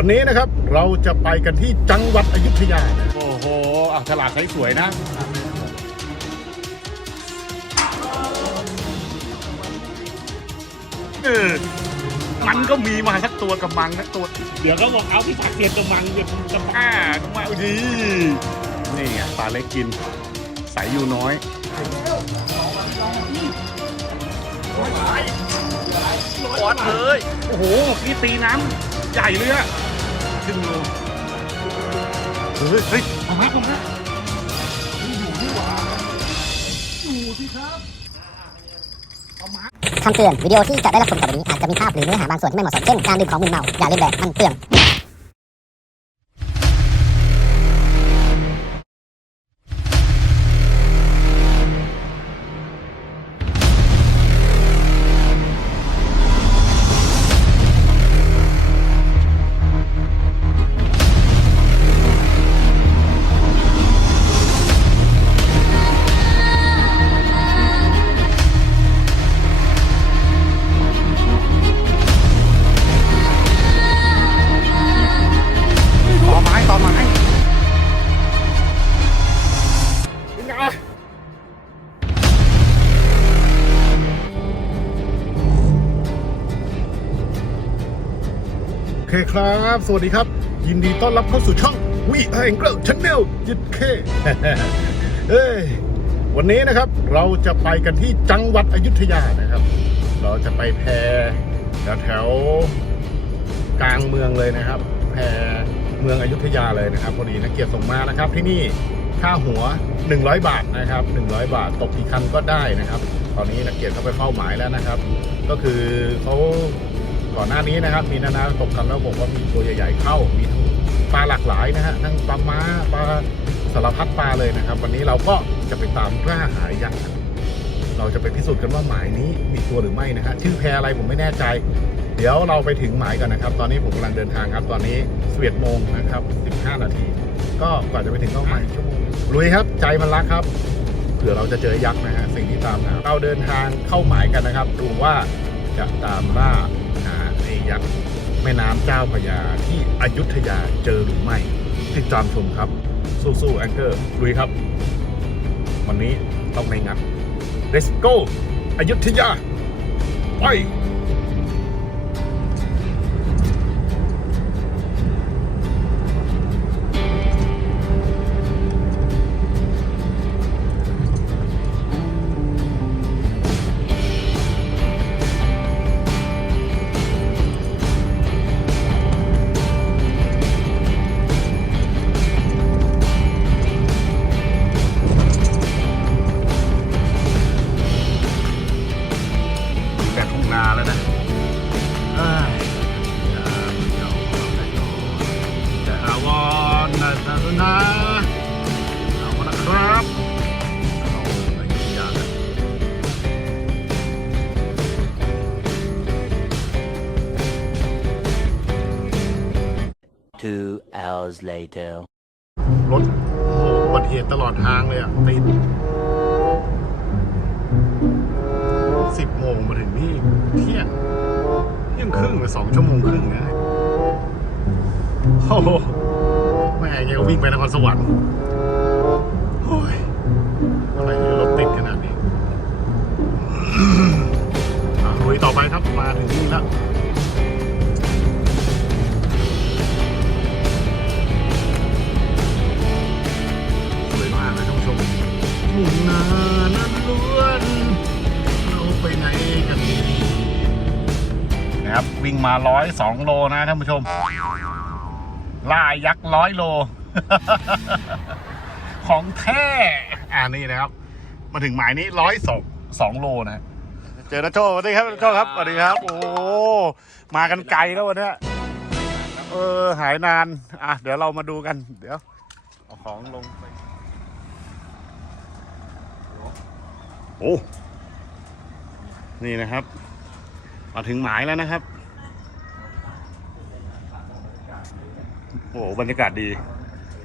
วันนี้นะครับเราจะไปกันที่จังหวัดอยุธยา โอ้โหอะฉลากใช้สวยนะ เออมันก็มีมาสักตัวกับมังสักตัวเดี๋ยวก็บอกเอาพี่ผักเสียนกับมังเดี๋ยวจะบ้าก็มาดีนี่ไงปลาเล็กกิน ใสอยู่น้อยกอดเลย โอ้โห นี่ตีน้ำใหญ่เลยอะค รึ่งโลเฮ้ยเฮ้ยเอามาเอามาคำเตือนวิดีโอที่จะได้รับชมต่อไปนี้อาจจะมีภาพหรือเนื้อหาบางส่วนที่ไม่เหมาะสมเช่นการดื่มของมึนเมาอย่าเลียนแบบมันเปลือง สวัสดีครับ ยินดีต้อนรับเข้าสู่ช่องวีแองเกิลช n แนลยิดเคเอ้ยวันนี้นะครับเราจะไปกันที่จังหวัดอยุธยานะครับ เราจะไปแพแถวแถวกลางเมืองเลยนะครับ แพเมืองอยุธยาเลยนะครับพอดีนักเกียรติส่งมานะครับ ที่นี่ค่าหัว 100 บาทนะครับ 100 บาทตกกี่คันก็ได้นะครับ ตอนนี้นักเกียรติเขาไปเป้าหมายแล้วนะครับ ก็คือเขา ก่อนหน้านี้นะครับ มีนานาตกกันแล้วบอกว่ามีตัวใหญ่ๆเข้า มีทั้งปลาหลากหลายนะฮะ ทั้งปลาม้าปลาสารพัดปลาเลยนะครับ วันนี้เราก็จะไปตามล่าหายยักษ์เราจะไปพิสูจน์กันว่าหมายนี้มีตัวหรือไม่นะฮะ ชื่อแพอะไรผมไม่แน่ใจ เดี๋ยวเราไปถึงหมายกันนะครับ ตอนนี้ผมกำลังเดินทางครับ ตอนนี้11โมงนะครับ15 นาที ก็กว่าจะไปถึงเป้าหมายชั่วโมงลุยครับ ใจมันรักครับเผื่อเราจะเจอยักษ์นะฮะสิ่งที่ตามหาเราเดินทางเข้าหมายกันนะครับ ดูว่าจะตามล่า หาไอ้ยักษ์แม่น้ำเจ้าพระยาที่อยุธยาเจอหรือไม่ ติดตามชมครับ สู้ๆแองเกอร์ลุยครับ วันนี้ต้องในงัด let's go อยุธยาไป hours later. รถโอ้โหอุบัติเหตุตลอดทางเลยอะติดสิบโมงมาถึงนี่เที่ยงเที่ยงครึ่งหรือสองชั่วโมงครึ่งนะโอ้โหแม่ยังวิ่งไปนครสวรรค์โอ้ยอะไรรถติดขนาดนี้อะลุยต่อไปครับมาถึงนี่แล้ว มุ่งหน้านั้นล้วนเราไปไหนกันดีนะครับ วิ่งมาร้อยสองโลนะท่านผู้ชม ล่ายักษ์ร้อยโล ของแท้อ่านี่นะครับ มาถึงหมายนี้ร้อยสองสองโลนะเจอนะโจสวัสดีครับโจครับสวัสดีครับ โอ้มากันไกลแล้ววันนี้เออหายนาน อะ เดี๋ยวเรามาดูกัน เดี๋ยว เอาของลงไป โอ้นี่นะครับ มาถึงหมายแล้วนะครับ โอ้โหบรรยากาศดี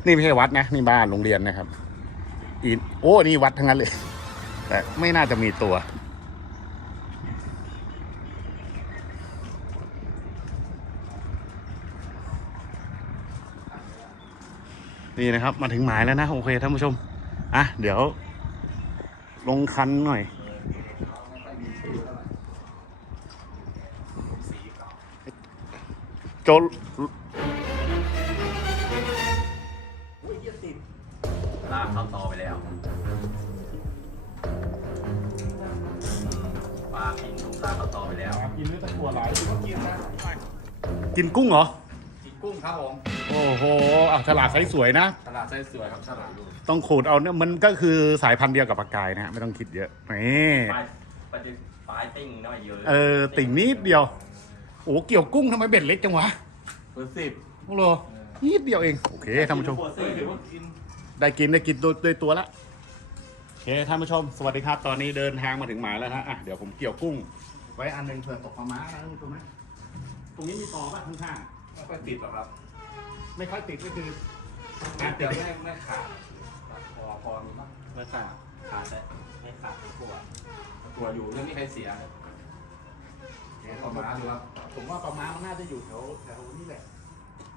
นี่ไม่ใช่วัดนะนี่บ้านโรงเรียนนะครับ อีโอ้นี่วัดทั้งนั้นเลย แต่ไม่น่าจะมีตัวนี่นะครับมาถึงหมายแล้วนะ โอเคท่านผู้ชม อะ เดี๋ยว ลงคันหน่อยโจลากเข้าต่อไปแล้วปลากินถูกลากเข้าต่อไปแล้ว กินเนื้อตะกั่วหลายก็กินนะกินกุ้งเหรอ กินกุ้งครับผม โอ้โหอะฉลาดไซส์สวยนะ ตลาดไซส์สวยครับฉลาดดูต้องขูดเอาเนี่ยมันก็คือสายพันธุ์เดียวกับปลากายนะฮะไม่ต้องคิดเยอะนี่ปลายปลายปลายติ้งน้อยเยอะเลยเออติ่งนิดเดียวโอ้เกี่ยวกุ้งทำไมเบ็ดเล็กจังวะเบอร์สิบโอ้โหนิดเดียวเองโอเคท่านผู้ชม เบอร์สิบถือว่ากิน ได้กินได้กินด้วยด้วยตัวละโอเคท่านผู้ชม สวัสดีครับ ตอนนี้เดินทางมาถึงหมายแล้วนะอะเดี๋ยวผมเกี่ยวกุ้ง ไว้อันหนึ่งเผื่อตกปลาม้านะท่านผู้ชมนะตรงนี้มีต่อป่ะข้างไม่ค่อยติดหรอกครับๆ ไม่ค่อยติดก็คืออาจจะไม่ไม่ขาดพอพอมีมั้งไม่ขาดขาดแต่ไม่ขาดตัวตัวอยู่ไม่มีใครเสียเนี่ยประมาณดูครับผมว่าปลาม้ามันน่าจะอยู่แถวแถวนี้แหละ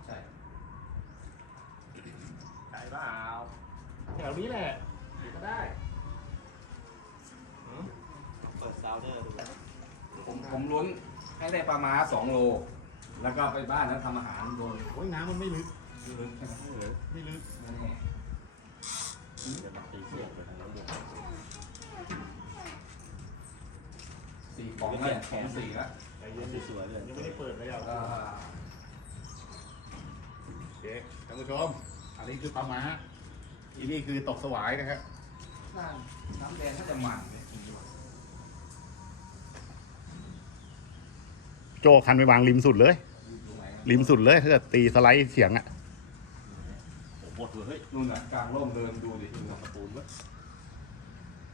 ใช่ใช่เปล่าแถวนี้แหละก็ได้เปิดซาวเดอร์ดูผมผมลุ้นให้ได้ปลาม้าสองโล แล้วก็ไปบ้านแล้วทำอาหารโดนโอ้ยน้ำมันไม่ลึกลุ้นใช่ไหมไม่เหลือไม่ลึกไม่แน่เดี๋ยวมาตีเสียงไปทางนั้นด้วยสี่ของเนี่ยของสี่แล้วใจเย็นสวยเลยยังไม่ได้เปิดเลยอะอ่าโอเคท่านผู้ชม อันนี้คือปลาม้าอีนี่คือตกสวายนะครับน้ำแดงน่าจะมัน โจคันไปวางริมสุดเลยอยู่ไหนริมสุดเลยถ้าเกิดตีสไลด์เสียงอะโอ้โหเฮ้ยนู่นน่ะกลางร่มเดินดูดิดูประตูด้วย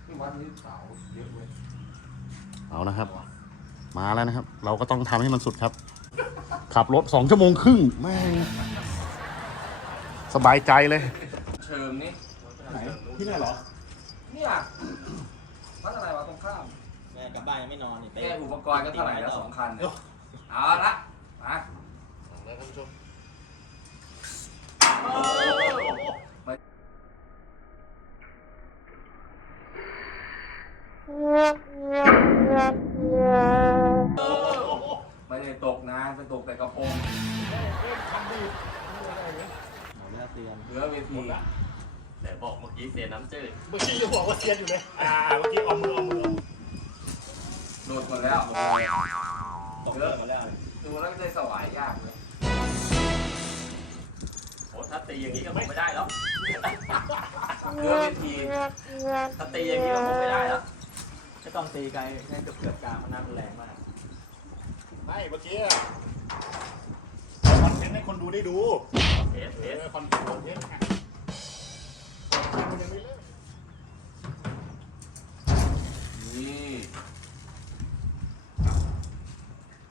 ที่วัดนี้เสาเยอะเว้ยเอานะครับ มาแล้วนะครับ เราก็ต้องทำให้มันสุดครับ ขับรถสองชั่วโมงครึ่งแม่งสบายใจเลย เชิงนี่ไหนที่นี่เหรอ เนี่ยวัดอะไรวะตรงข้ามแม่กลับบ้านยังไม่นอนนี่ไปแค่อุปกรณ์ก็เท่าไหร่แล้วสองคัน เนี่ยเอาละมาไม่ได้ตกนานไปตกแต่กระโปรงหมดแล้วเตือนเหลือเวทีแต่บอกเมื่อกี้เสียน้ำจืดเมื่อกี้ยังบอกว่าเซียนอยู่เลยอ่าเมื่อกี้เอามือเอามือโดดหมดแล้ว ตกเลิกหมดแล้วดูแล้วไม่ได้สวายยากเลยโอ้ถ้าตีอย่างนี้ก็ผมไม่ได้แล้วเหลือเวทีถ้าตีอย่างนี้ก็ผมไม่ได้แล้วไม่ต้องตีไกลแค่เกือบเกือบกลางมันน้ำแรงมากไม่เมื่อกี้อะเอาคอนเทนต์ให้คนดูได้ดูเอสเอเอสอคอนเทนต์คอนเทนต์อะมันยังไม่เลิกนี่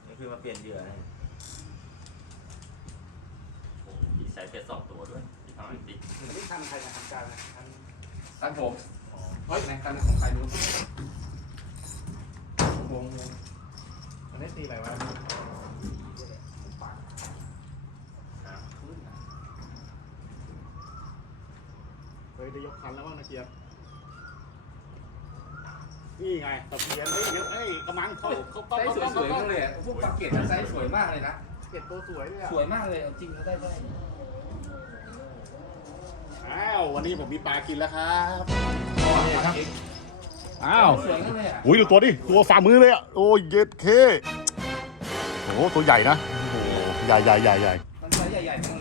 นี่คือมา เปลี่ยนเหยื่อให้โอ้พี่ใช้เป็ดสองตัวด้วยที่ทำให้ติดอันนี้คันใครนะคันกลางนะคันตั้งผมเฮ้ยในกันของใครรู้วงวงอันนี้ตีอะไรวะน้ำขึ้นนะเคยได้ยกคันแล้วบ้างนะเกียร์ นี่ไงตะเพียนเฮ้ยเดี๋ยวเฮ้ยกำลังเขาเขาไซส์สวยๆทั้งเลยอะพวกปากเกตไซส์สวยมากเลยนะ เก็บตัวสวยเลยอะสวยมากเลยเอาจริงเขาได้ได้อ้าววันนี้ผมมีปลากินแล้วครับอ๋อครับอ้าวสวยทั้งเลยอะอุ้ยดูตัวดิตัวฝ่ามือเลยอะโอ้ยเย็ดเคโอ้โหตัวใหญ่นะโอ้โหใหญ่ใหญ่ใหญ่ใหญ่มันไซส์ใหญ่ๆทั้งเล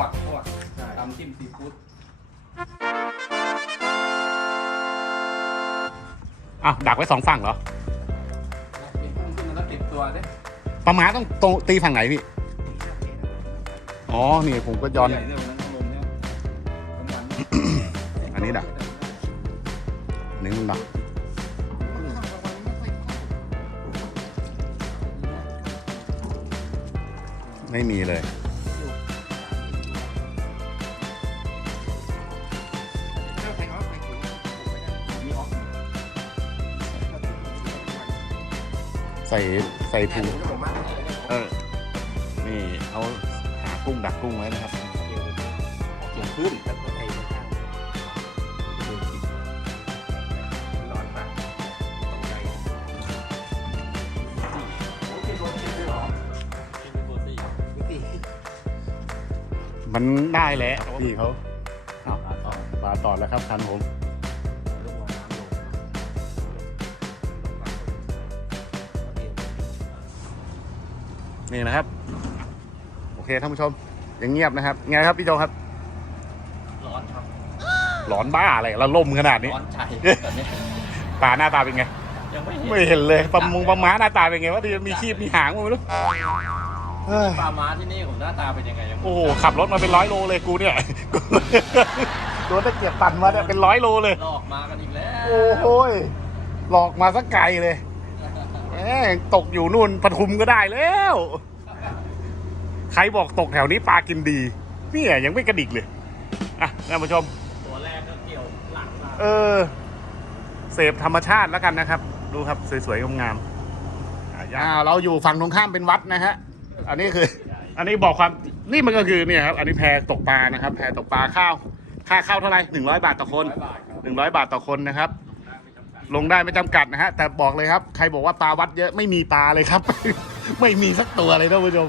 อนทอดทอดใช่ ตำจิ้มซีฟู้ดอะดักไว้สองฝั่งเหรอมีพุ่งขึ้นมาแล้วติดตัวเด้ปลาหมาต้องตรงตีฝั่งไหนพี่ อ๋อ นี่ผมก็ย้อน ใหญ่เนี่ยวันนั้นลมเนี่ยกลางวันเนี่ย อันนี้ดักอันนี้มันดักไม่มีเลย ใส่ใส่ถุงเออนี่เขาหากุ้งดักกุ้งไว้นะครับเกี่ยวขึ้นแล้วก็ไอ้ข้างร้อนมากตรงใจโอ้ยโดนติดด้วยเหรอติดเป็นตัวสี่ติดมันได้แล้วพี่เขาเอาเอาปลาต่อแล้วครับทันผม นี่นะครับ โอเคท่านผู้ชมยังเงียบนะครับไงครับพี่โจครับ ร้อนครับหลอนบ้าอะไรแล้วล่มขนาดนี้ร้อนใจแบบนี้ปลาหน้าตาเป็นไง ยังไม่เห็นไม่เห็นเลยปลามงปลาม้าหน้าตาเป็นไงว่าที่มีคีบมีหางมาไม่รู้เฮ้ยปลาม้าที่นี่ผมหน้าตาเป็นยังไงยังไม่โอ้โหขับรถมาเป็นร้อยโลเลยกูเนี่ยกูโดนตะเกียบตันมาเนี่ยเป็นร้อยโลเลย หลอกมากันอีกแล้ว โอ้โหยหลอกมาสักไกลเลยแหม ตกอยู่นู่นปทุมก็ได้แล้ว ใครบอกตกแถวนี้ปลากินดีเนี่ยยังไม่กระดิกเลย อะท่านผู้ชม ตัวแรกก็เกี่ยวหลังมาเออ เสพธรรมชาติแล้วกันนะครับ ดูครับสวยๆงามๆอ่าเราอยู่ฝั่งตรงข้ามเป็นวัดนะฮะ อันนี้คือ อันนี้บอกความนี่มันก็คือเนี่ยครับ อันนี้แพตกปลานะครับ แพตกปลาข้าว ค่าเข้าเท่าไหร่หนึ่งร้อยบาทต่อคนหนึ่งร้อยบาทต่อคนนะครับ ลงได้ไม่จำกัดนะฮะ แต่บอกเลยครับ ใครบอกว่าปลาวัดเยอะไม่มีปลาเลยครับ ไม่มีสักตัวเลยท่านผู้ชม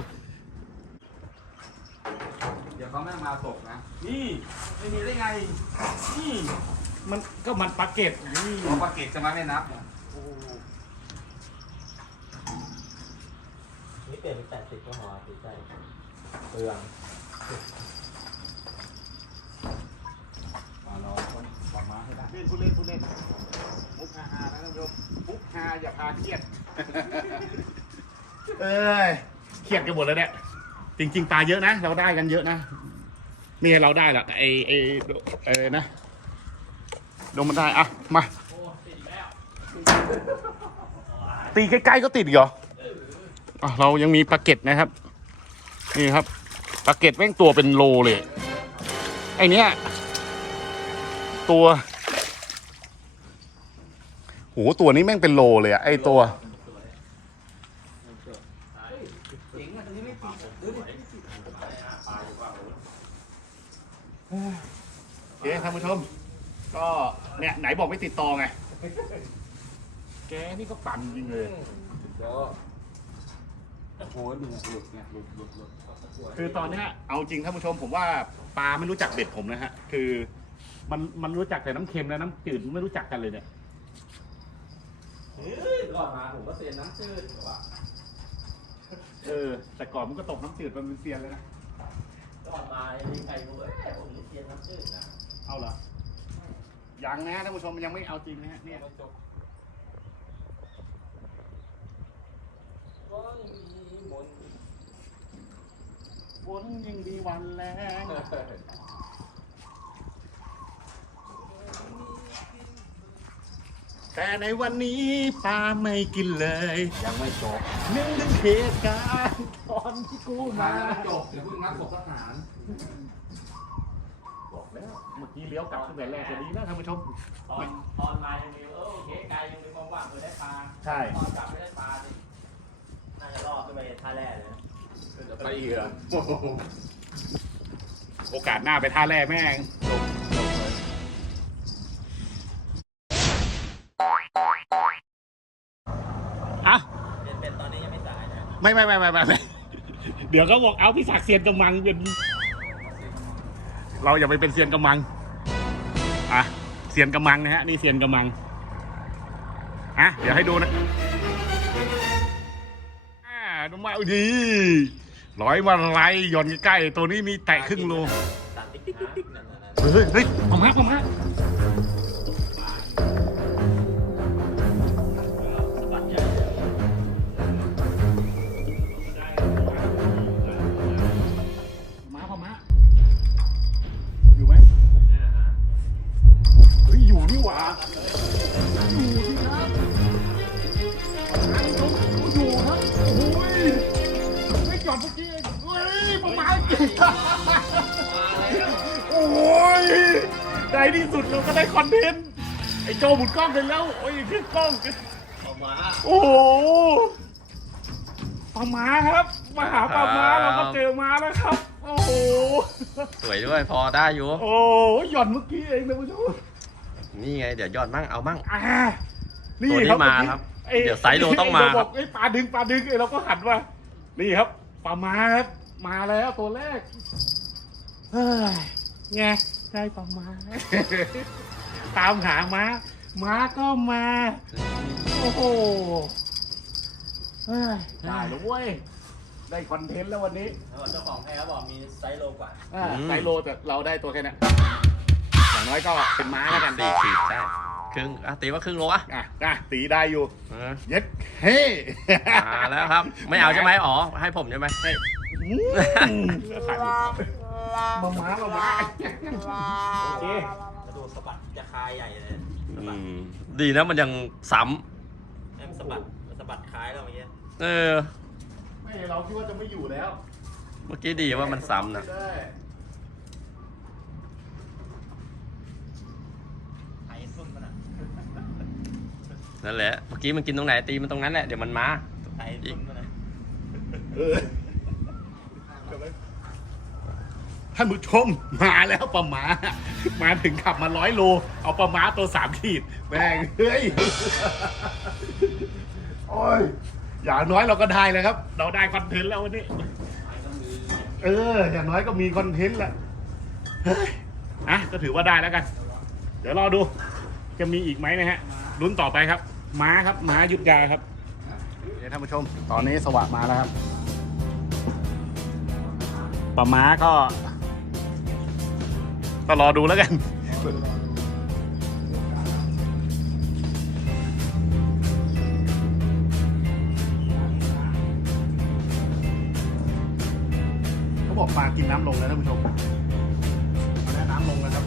เดี๋ยวเขาไม่มาตกนะ นี่ไม่มีได้ไง นี่ มันก็มันปลาเก็ดนี่หัวปลาเกตจะมาไม่นับเนี่ยนี่เปลี่ยนเป็นแปดสิบก็พอตีใจเปลืองมาเราต้องปลามาให้ได้เล่นผู้เล่นผู้เล่น มุกฮาฮานะท่านผู้ชมมุกฮาอย่าพาเครียด เอ้ยเครียดกันหมดแล้วเนี่ยจริง ๆ ปลาเยอะนะ เราได้กันเยอะนะนี่เราได้ละไอไอเออนะลงมันได้อะมาโอ้ติดอีกแล้วตีใกล้ๆก็ติดอีกเหรออะเรายังมีปลาเก็ตนะครับ นี่ครับปลาเก็ตแม่งตัวเป็นโลเลย ไอเนี้ยตัว โหตัวนี้แม่งเป็นโลเลยอะไอตัว โอเคท่านผู้ชม ก็เนี่ยไหนบอกไม่ติดต่อไง แกนี่ก็ปั่นจริงเลยก็โอ้โหดูหลุดไงหลุดหลุดหลุดคือตอนเนี้ยเอาจริงท่านผู้ชมผมว่าปลาไม่รู้จักเบ็ดผมนะฮะ คือ มันมันรู้จักแต่น้ำเค็มและน้ำจืดไม่รู้จักกันเลยเนี่ย ก่อนมาผมก็เซียนน้ำจืดแต่ว่าเออ แต่ก่อนมันก็ตกน้ำจืดมันเป็นเซียนเลยนะ ก่อนมายังมีใครรู้เลยแต่ผมนี่เซียนน้ำจืดนะเอาเหรอ ยังนะฮะท่านผู้ชมมันยังไม่เอาจริงนะฮะเนี่ยจบฝนยิ่งดีวันแรง แต่ในวันนี้ปลาไม่กินเลย ยังไม่จบนึกถึงเหตุการณ์ตอนที่กูมามาแล้วจบเดี๋ยวเพิ่งนับศพทหาร บอกแล้วเมื่อกี้เลี้ยวกลับตั้งแต่แรกจะดีนะท่านผู้ชม ตอนตอนมายังมีเออโอเคไกลยังมีความหวังเคยได้ปลาใช่ ตอนกลับไม่ได้ปลาสิน่าจะรอดขึ้นไปท่าแร่เลยนะเดี๋ยวไปอีกเหรอโอกาสหน้าไปท่าแร่แม่ง ไม่ไม่ไม่ไม่ไม่ไม่ เดี๋ยวก็บอกเอาพี่ศักดิ์เซียนกำมังเป็นเราอย่าไปเป็นเซียนกำมัง อะ เซียนกำมังนะฮะ นี่เซียนกำมัง อะ เดี๋ยวให้ดูนะอ่าดูมาดีร้อยมาไรหย่อนใกล้ๆตัวนี้มีแตะครึ่งโลสามติ๊กเฮ้ยเฮ้ยเอามาเอามา โอ้ยในที่สุดเราก็ได้คอนเทนต์ ไอ้โจหมุนกล้องไปแล้ว โอ้ยขึ้นกล้องเอามาโอ้โหปลาม้าครับ มาหาปลาม้าเราก็เจอม้าแล้วครับ โอ้โห สวยด้วยพอได้อยู่โอ้หย่อนเมื่อกี้เองนะผู้ชมนี่ไงเดี๋ยวยอดมั่งเอามั่ง อ่านี่ตัวนี้ครับมาเอกี้ครับไอ้เดี๋ยวไซส์โลต้องมาไเบครัอบกไอ้ปลาดึงปลาดึงไอ้เราก็หันว่า นี่ครับปลาม้าครับ มาแล้วตัวแรกเฮ้ยไงได้ปลาม้าตามหาม้า ม้าก็มา โอ้โหเฮ้ยได้แล้วเว้ย ได้คอนเทนต์แล้ววันนี้แล้วเจ้าของแพรเขาบอกมีไซส์โลกว่าอ่าไซโลแต่เราได้ตัวแค่เนี้ยอย่างน้อยก็เป็นม้าแล้วกันสี่ขีดได้ครึ่งอะตีว่าครึ่งโลอะอะอะตีได้อยู่ เออเย็ดเฮ้ มาแล้วครับ ไม่เอาใช่ไหมอ๋อ ให้ผมใช่ไหมอืมถ่ายรูป มาม้ามาม้าโอเคกระดูกสะบัดจะคายใหญ่เลยสะอืบัดมดีนะมันยังซ้แอมสะบัดสะบัดคายแล้วเมื่อกี้ำเออ ไม่เราคิดว่าจะไม่อยู่แล้วเมื่อกี้ดีว่ามันซ้ำนะได้ไอ้ทุ่นมันอะนั่นแหละเมื่อกี้มันกินตรงไหนตีมันตรงนั้นแหละเดี๋ยวมันมาไอ้ทุ่นมันอะเออ ท่านผู้ชมมาแล้วปลาหมา มาถึงขับมาร้อยโล เอาปลาหมาตัวสามขีดแม่งเฮ้ยโอ้ยอย่างน้อยเราก็ได้แล้วครับ เราได้คอนเทนต์แล้ววันนี้ เออ อย่างน้อยก็มีคอนเทนต์ละเฮ้ยอะก็ถือว่าได้แล้วกัน เดี๋ยวรอดู จะมีอีกไหมนะฮะลุ้นต่อไปครับ ม้าครับม้ายุดยาครับเดี๋ยวท่านผู้ชม ตอนนี้สว่างมาแล้วครับ ปลาม้าก็ก็รอดูแล้วกัน เขาบอกปลากินน้ำลงแล้วท่านผู้ชมตอนนี้น้ำลงแล้วครับ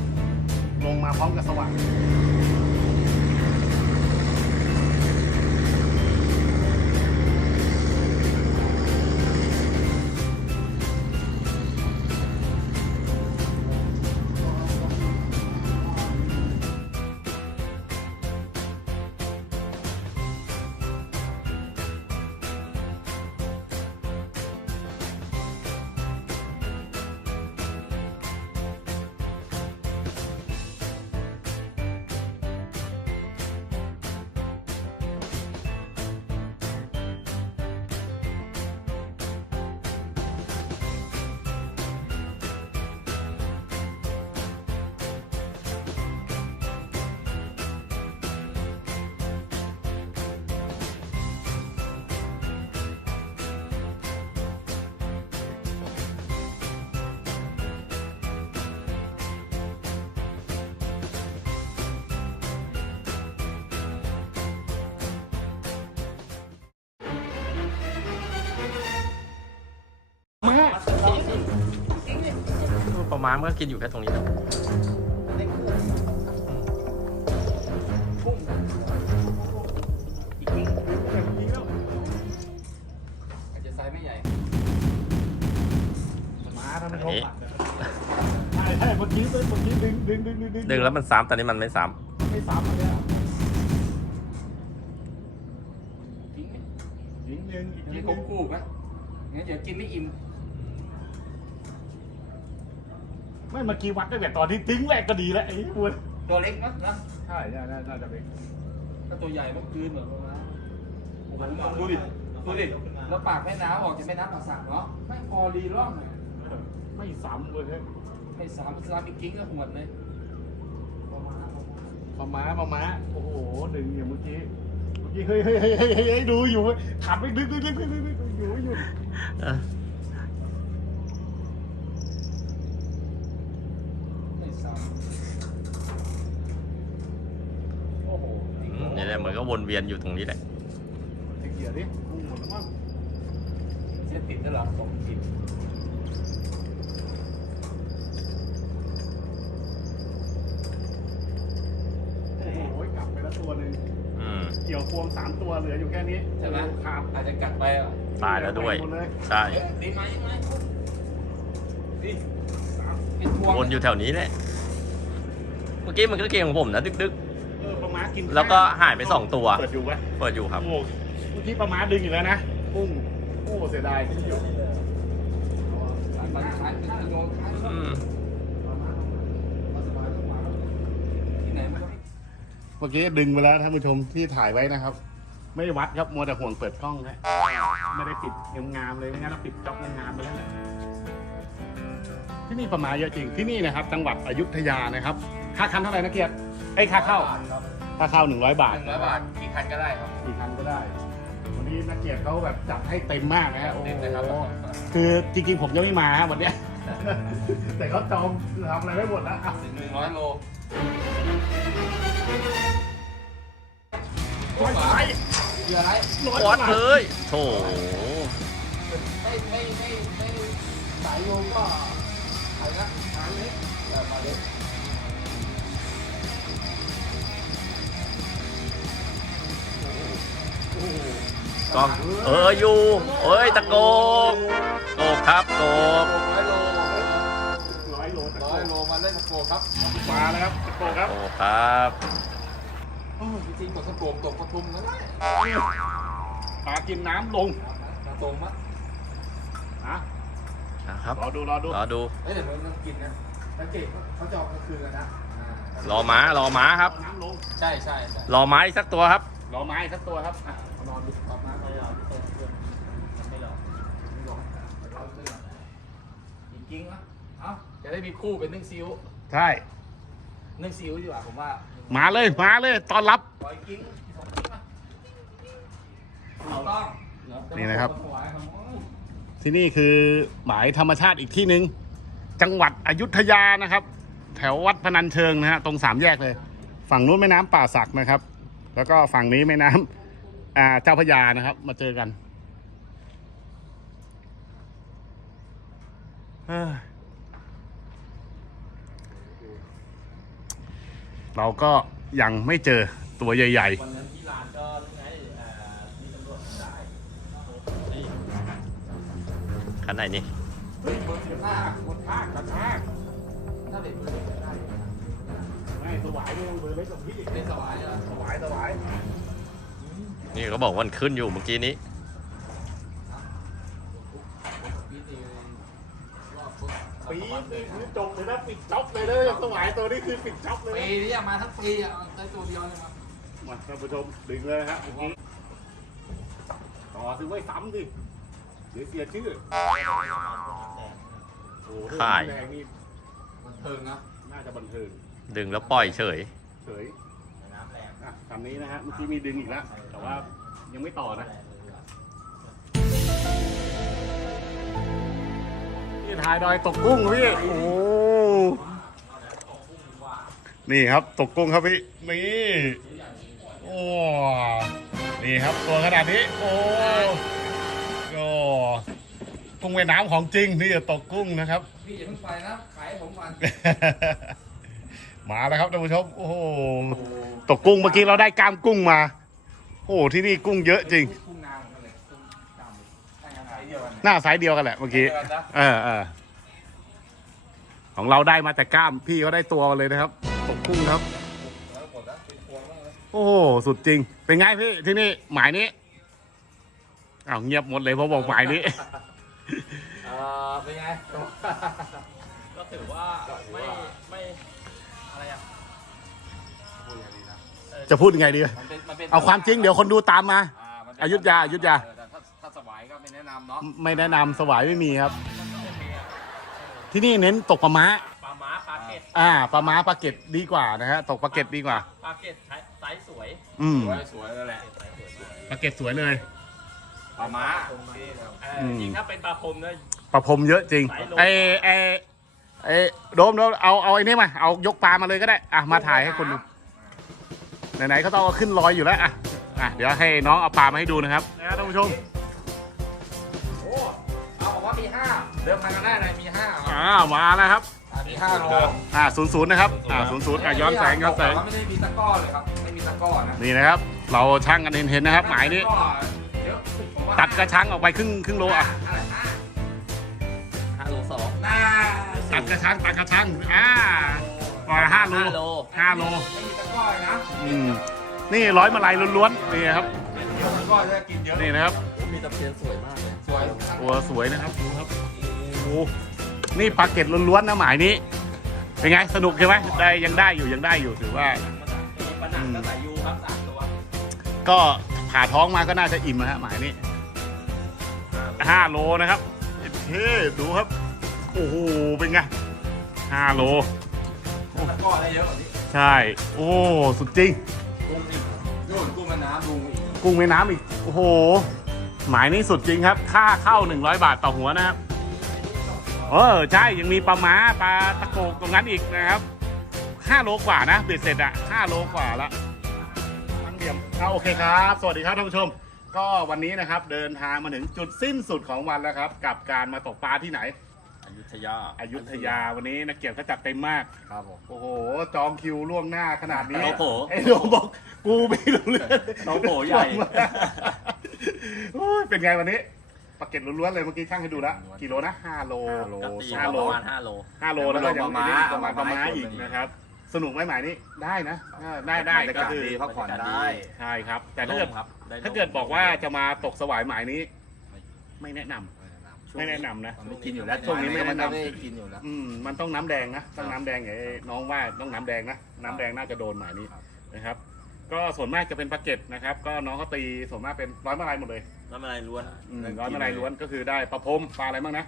ลงมาพร้อมกับสว่าง ม้ามันก็กินอยู่แค่ตรงนี้นะอาจจะไซส์ไม่ใหญ่ม้าท่านผู้ใช่ใช่เมื่อกี้เมื่อกี้ดึงดึงดึงดึงดึงดึงแล้วมันซ้ำตอนนี้มันไม่ซ้ไม่ซ้ำเลยอะทิ้งไหมยิงหนึ่งอีกจะยิได้งหครนึ่บงคู่ไหมงั้นเดี๋ยวกินไม่อิ่ม ไม่เมื่อกี้วัดตั้งแต่ตอนที่ทิ้งแรกก็ดีแล้วไอ้พวกตัวเล็กนะนะใช่ใช่ใช่น่าจะเป็นถ้าตัวใหญ่มันคืนเหมือนประมาณโอ้โหดูดิดูดิแล้วปากแม่น้ำออกจากแม่น้ำป่าสักเนาะไม่พอรีร่องเลยไม่ซ้ำเลยไม่สามสามอีกกิ้งก็หวดเลยมาม้ามาม้าโอ้โหดึงอย่างเมื่อกี้เมื่อกี้เฮ้ยเฮ้ยเฮ้ยเฮ้ยเฮ้ยเฮ้ยดูอยู่ขับไปดึงดึงดึงดึงดึงดึงอยู่อยู่ นี่แหละมันก็วนเวียนอยู่ตรงนี้แหละเกียร์ดิกูหมดแล้วมั้งเส้นติดตลอดสองขีดโอ้โหกลับไปแล้วตัวหนึ่งเกี่ยวพวงสามตัวเหลืออยู่แค่นี้ใช่ไหมขาดอาจจะกัดไปอะตายแล้วด้วย ใช่ดีไหมไหมดิววนอยู่แถวนี้แหละ มื่อกี้มันก็เกมของผมนะดึก เออปลาม้ากินๆแล้วก็หายไปสองตัว เปิดอยู่ปะเปิดอยู่ครับ โอ้เมื่อกี้ปลาม้าดึงอยู่แล้วนะกุ้งโอ้เสียดายที่อยู่มันขายเป็นโยนขายอืมที่ไหนมันเมื่อกี้ดึงไปแล้วท่านผู้ชมที่ถ่ายไว้นะครับ ไม่วัดครับมัวแต่ห่วงเปิดกล้องนะไม่ได้ปิดงามๆเลยไม่งั้นเราปิดจ็อบงามๆไปแล้วแหละ ที่นี่ปลาม้าเยอะจริงที่นี่นะครับ จังหวัดอยุธยานะครับ ค่าคันเท่าไหร่นะเกียรติไอ้ยค่าเข้าครับค่าเข้าหนึ่งร้อยบาทหนึ่งร้อยบาทกี่คันก็ได้ครับกี่คันก็ได้ วันนี้นักเกียรติเขาแบบจัดให้เต็มมากนะฮะโอ้เต็มเลยครับโหคือจริงๆผมยังไม่มาฮะวันเนี้ย แต่เขาจองทำอะไรไม่หมดแล้วอะหนึ่งร้อยโลร้อยไปเหลืออะไรร้อยวัดบาทเลยโถ ไม่ไม่ไม่ไม่สายโยงก็อะไร นะหางเล็กเออมาเล็กกล้องเอออยู่เอ้ยตะโกกโกกครับโกกร้อยโลร้อยโลตะร้โกอยโลมาเล่นสโกครับมาแล้วครับตะโกครับโกกครับจริงๆกดสโกมตกปทุมนั่นแหละปลากินน้ำลงมาตรงมะนะ นะครับ รอดูรอดูรอดู เอ้ยเดี๋ยวมันกินนะสังเกตเขาจะออกกลางคืนกันนะรอม้ารอม้าครับ น้ำลงใช่ใช่ใช่รอม้าอีกสักตัวครับ รอไม้สักตัวครับอะนอนดูออกมาไม่รอเปิดเครื่องไม่รอไม่รอเราไม่รอจริงๆนะเอ้าจะได้มีคู่เป็นนึ่งซิวใช่นึ่งซิวดีกว่าผมว่ามาเลยมาเลยต้อนรับ ปล่อยกิ้งสองกิ้งนะถูกต้องนี่นะครับถวายครับ ที่นี่คือหมายธรรมชาติอีกที่หนึ่งจังหวัดอยุธยานะครับ แถววัดพนัญเชิงนะฮะตรงสามแยกเลย ฝั่งนู้นแม่น้ำป่าสักนะครับ แล้วก็ฝั่งนี้แม่น้ำอ่าเจ้าพระยานะครับ มาเจอกันเราก็ยังไม่เจอตัวใหญ่วั คันไหนนี่เฮ้ยคนเสียหน้าคนภาคกระชากถ้าเด็กเบอร์เล็กได้ๆไม่สวายไม่ต้องเบอร์เล็กกับพี่เป็นสวายอะสวายสวายนี่เขาบอกวันขึ้นอยู่เมื่อกี้นี้ปีตีรอบปุ๊บปีนี่คือจบเลยนะปิดจ็อบเลยนะสวายตัวนี้คือปิดจ็อบเลยปีนะนี้มาทั้งปีอะได้ตัวเดียวเลยมามาท่านผู้ชมดึงเลยฮะเมื่อกี้ต่อซื้อไว้ซ้ำสิ เดี๋ยวเสียชื่อโอ้โหขาย แดงนี่บันเทิงนะน่าจะบันเทิงดึงแล้วปล่อยเฉย เฉยอะคำนี้นะฮะเมื่อกี้มีดึงอีกแล้วแต่ว่ายังไม่ต่อนะนี่ถ่ายดอยตกกุ้งพี่โอ้นี่ครับตกกุ้งครับพี่นี่โอ้นี่ครับตัวขนาดนี้ โอ้โอ้ กุ้งแม่น้ำของจริงนี่ตกกุ้งนะครับ พี่อย่าเพิ่งไปนะขายให้ผมก่อนมาแล้วครับท่านผู้ชม โอ้โห ตกกุ้งเมื่อกี้เราได้กล้ามกุ้งมา โอ้โหที่นี่กุ้งเยอะจริง กุ้งนางเหมือนกันเลยกุ้งดำใช่ครับขายเดียวกัน หน้าไซส์เดียวกันแหละเมื่อกี้ เดียวกันนะ เออเออของเราได้มาแต่กล้ามพี่เขาได้ตัวมาเลยนะครับ ตกกุ้งครับ แล้วหมดแล้วเป็นพวงแล้วเลยโอ้โหสุดจริง เป็นไงพี่ที่นี่หมายนี้อ้าวเงียบหมดเลยเพราะบอกหมายนี้ เออเป็นไง ก็ถือว่าไม่ไม่อะไรอะจะพูดยังไงดี มันเป็นมันเป็นเอาความจริงเดี๋ยวคนดูตามมา อ่ามันเป็นอยุธยาอยุธยาเออแต่ถ้าถ้าสวายก็ไม่แนะนำเนาะไม่แนะนำสวายไม่มีครับ ที่นี่เน้นตกปลาม้าปลาม้าปลาเก็ตอ่าปลาม้าปลาเก็ดดีกว่านะฮะตกปลาเก็ดดีกว่า ปลาเก็ตไซส์สวยอืมสวยสวยเลยแหละปลาเก็ดสวยเลย ปลาม้าเออจริงถ้าเป็นปลาพรมเนี่ยปลาพรมเยอะจริงสายลมไอไอไอโดมโดมเอาเอาไอ้นี่มาเอายกปลามาเลยก็ได้อะมาถ่ายให้คนดูไหนๆก็ต้องเอาขึ้นลอยอยู่แล้วอะอะเดี๋ยวให้น้องเอาปลามาให้ดูนะครับนะท่านผู้ชมโอ้เอาบอกว่ามีห้าเดิมพันกันได้เลยมีห้าอ่ามาแล้วครับอะมีห้าโลอ่าศูนย์ศูนย์นะครับอ่าศูนย์ศูนย์อะย้อนแสงย้อนแสงไม่ได้มีตะกร้อเลยครับไม่มีตะกร้อนะนี่นะครับ เราช่างกันเห็นๆนะครับหมายนี้ตะร้อเยอะผมว่า ตัดกระชังออกไปครึ่งครึ่งโลอะห้าห้าห้าโลสองน่าตัดกระชังตัดกระชังอ่าปล่อยห้าโลห้าโลห้าโลไม่มีตะกร้อเลยนะอืมนี่ร้อยมาลัยล้วนๆนี่ครับเดี๋ยวตะกร้อจะกินเยอะนี่นะครับมีตะเพียนสวยมากเลยสวยตัวสวยนะครับดูครับโอ้โหนี่ปลาเก็ตล้วนๆนะหมายนี้เป็นไงสนุกใช่ไหมได้ยังได้อยู่ยังได้อยู่ถือว่ามีปลาหนังก็ใส่ยูครับสามตัวก็ผ่าท้องมาก็น่าจะอิ่มนะฮะหมายนี้ ห้าโลนะครับเท่ดูครับ โอ้โห เป็นไงห้าโลตะกร้อได้เยอะกว่านี้ใช่ โอ้ สุดจริง กุ้งอีกนู่นกุ้งแม่น้ำดูอีกกุ้งแม่น้ำอีก โอ้โห หมายนี้สุดจริงครับ ค่าเข้า 100 บาทต่อหัวนะครับ เออ ใช่ ยังมีปลาม้าปลาตะโกกตรงนั้นอีกนะครับ5โลกว่านะเบ็ดเสร็จอะ5โลกว่าละมันเดียมเอาโอเคครับ สวัสดีครับท่านผู้ชม ก็วันนี้นะครับเดินทางมาถึงจุดสิ้นสุดของวันแล้วครับ กับการมาตกปลาที่ไหน อยุธยาอยุธยาวันนี้นักเกียรติเขาจัดเต็มมาก ครับผม โอ้โห จองคิวล่วงหน้าขนาดนี้โอ้โห ไอ้โลบอกกูไม่รู้เรื่องโอ้โหใหญ่โอ้ยเป็นไงวันนี้ปลาเก็ตล้วนๆเลยเมื่อกี้ช่างให้ดูแล้วกิโลนะห้าโลก็ตีห้าปโลระมาณห้าโลห้าโลแล้วก็ยังปลาม้ามีประมาณปปลาลาม้าม้าอีกอีกนะครับสนุกไหมหมายนี้ได้นะอ่าได้ได้บรรยาก็กาศคือดีพักผ่อนได้ใช่ครับ แต่ถ้าเกิด ร่มครับไร่มถ้าเกิดบอกว่าจะมาตกสวายหมายนี้ ไม่แนะนำไม่แนะนำนะไม่กินอยู่แล้วช่วงนี้ไม่แนะนำ ได้กินอยู่แล้ว อืมมันต้องน้ำแดงนะต้องน้ำแดงอย่างไอ้น้องว่าต้องน้ำแดงนะน้ำแดงน่าจะโดนหมายนี้ครับ นะครับ ก็ส่วนมากจะเป็นปลาเก็ตนะครับ ก็น้องเขาตีส่วนมากเป็นร้อยมาลายหมดเลยน้ำอะไรล้วนอืมร้อยมาลายล้วนก็คือได้ปลาพรมปลาอะไรบ้างนะ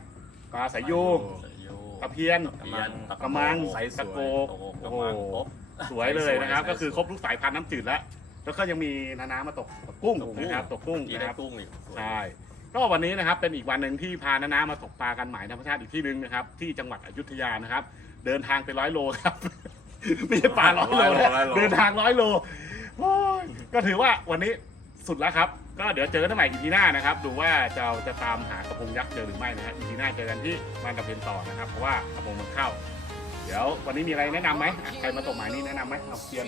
ปลาสายยูใส่ยูตะเพียนตะเพียน กระมังไซส์สวยตะโกก โอ้โหกโอ้ระโหมังครบสวยเลยนะครับสวยก็คือครบทุกสายพันธุ์น้ำจืดแล้ว แล้วก็ยังมีนานามาตกตกกุ้งตกกุ้ง นะครับตกกุ้งกี่นะได้ครับกุ้งอีกใช่ก็วันนี้นะครับเป็นอีกวันหนึ่งที่พานานามาตกปลากันหมายธรรมชาติอีกที่หนึ่งนะครับ ที่จังหวัดอยุธยานะครับ เดินทางไปร้อยโลครับ ไม่ใช่ปลาร้อยโลนะร้อยโลเดินทางร้อยโลโอ้ยก็ถือว่าวันนี้สุดแล้วครับ ก็เดี๋ยวเจอกันใหม่อีพีหน้านะครับ ดูว่าจะจะตามหากระพงยักษ์เจอหรือไม่นะฮะอีพีหน้าเจอกันที่บางกระเพนต่อนะครับ เพราะว่ากระพงมันเข้าเดี๋ยววันนี้มีอะไรแนะนำไหมอะใครมาตกหมายนี้แนะนำไหมเอาเทียน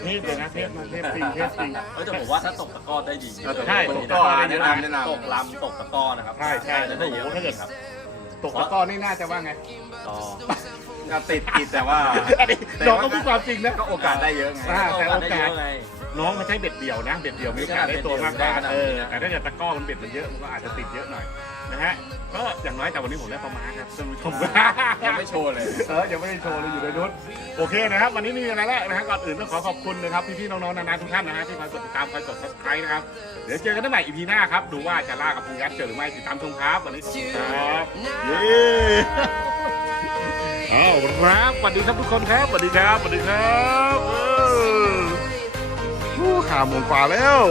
เทพเลยนะเทพมาเทพจริงเทพจริงเฮ้ยแต่ผมว่าถ้าตกตะกร้อได้ดีใช่ตตกกตะตะกกร้ร้ออแนะนแนะนำแนะนำำตกลำตกตะกร้อนะครับใช่ใช่ได้เยอะโอ้โหถ้าเกิด ครับตกตะกร้อนี่น่าจะว่าไงก็ก็ติดติดแต่ว่าอันนี้น้องก็พูดความจริงนะ ก็โอกาสได้เยอะไงอ่าแต่โอกาส ได้เยอะไง น้องเขาใช้เบ็ดเดี่ยวนะ เบ็ดเดี่ยวมีโอกาสได้ตัวมากกว่าไม่ใช่เออเบ็ดเดี่ยวแต่ถ้าเกิดตะกร้อมันเบ็ดมันเยอะมันก็อาจจะติดเยอะหน่อยนะฮะก็อย่างน้อยแต่วันนี้ผมได้ประมาณครับท่านผู้ชมยังไม่โชว์เลยเออยังไม่ได้โชว์เลยอยู่ในนุชโอเคนะครับ วันนี้ไม่มีอะไรแล้วนะฮะก่อนอื่นต้องขอขอบคุณนะครับพี่ๆน้องๆนานาทุกท่านนะฮะที่คอยกดติดตามคอยกด subscribe นะครับเดี๋ยวเจอกันได้ใหม่อีพีหน้าครับดูว่าจะล่ากับพุงยักษ์เจอหรือไม่ติดตามชมครับวันนี้ขอบคุณครับเย้เอาครับสวัสดีครับทุกคนครับสวัสดีครับสวัสดีครับ ห้าหมุนกว่าแล้ว